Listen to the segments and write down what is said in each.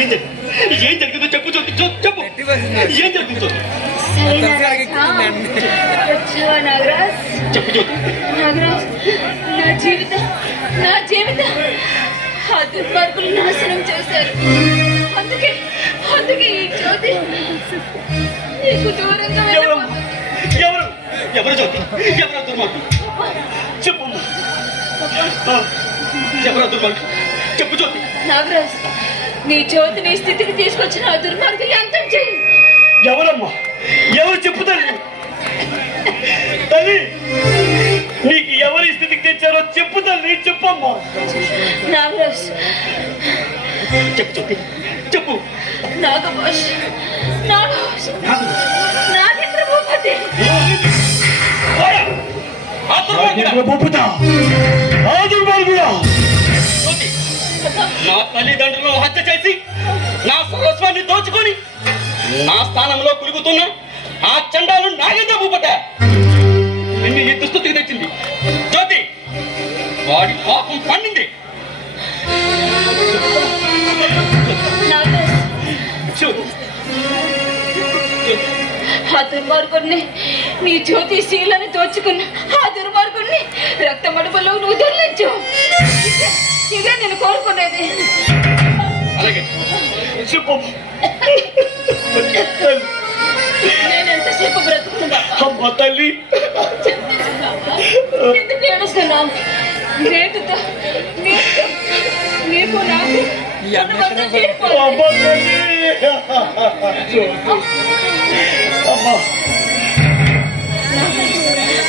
ఏం జరిగిందో చెప్పు జ్యోతి, చెప్పు ఏం జరిగిందో చెప్పు జ్యోతి. నాగరాజ్, నా జీవితం ఆ దుర్మార్గులు నాశనం చేశారు. అందుకే ఈ జ్యోతి నీకు దూరంగా ఎవరు జ్యోతి? ఎవరు దుర్మార్గులు? చెప్పు ఎవరు దుర్మార్గులు? చెప్పు జ్యోతి. నాగరాజ్, నీ జ్యోతిని స్థితికి తీసుకొచ్చిన ఆ దుర్మార్గులు అంతం చేయి. ఎవరమ్మా? ఎవరు చెప్పు తల్లి? తల్లి నీకు ఎవరి స్థితికి తెచ్చారో చెప్పు తల్లి, చెప్పమ్మా. నాగరాజ్, చెప్పు జ్యోతి, చెప్పు. నాగేంద్ర భూపతి. నా తల్లిదండ్రులను హత్య చేసి నా సర్వస్వాన్ని దోచుకొని నా స్థానంలో కులుగుతున్న ఆ చండాలు నాగేంద్ర భూపత నిన్ను ఈ దుస్థితికి తెచ్చింది. జ్యోతి, వాడి పాపం పండింది. ఆ దుర్మార్గుడిని, నీ జ్యోతి శీలని దోచుకున్న ఆ దుర్మార్గుడిని రక్తమడుపులో నువ్వు దొరికించు. ఇదే నేను కోరుకునేది. అలాగే నేనెంతసేపు బ్రతుకున్నా అమ్మ తల్లి, ఎందుకు ఏడుస్తున్నావు? రేటుతో నీకు నాకు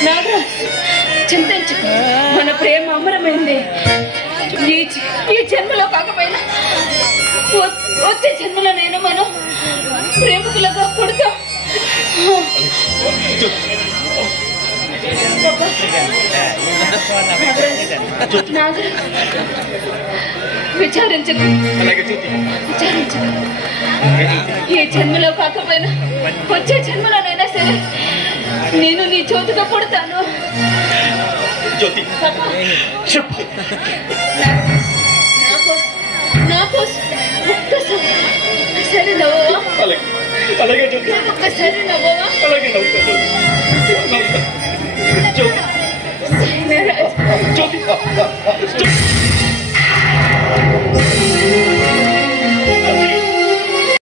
నాగరాజ్, చింతించకు. మన ప్రేమ అమరమైంది. ఈ జన్మలో కాకపోయినా వచ్చే జన్మలోనైనా మనం ప్రేమికులుగా పుడతాం. విచారించకు. ఏ జన్మలో కాకపోయినా వచ్చే జన్మలోనైనా సరే నేను నీ జ్యోతిగా పుడతాను. నా కోసం ఒక్కసారి నవ్వవా? ఒక్కసారి నవ్వవా? జ్యోతి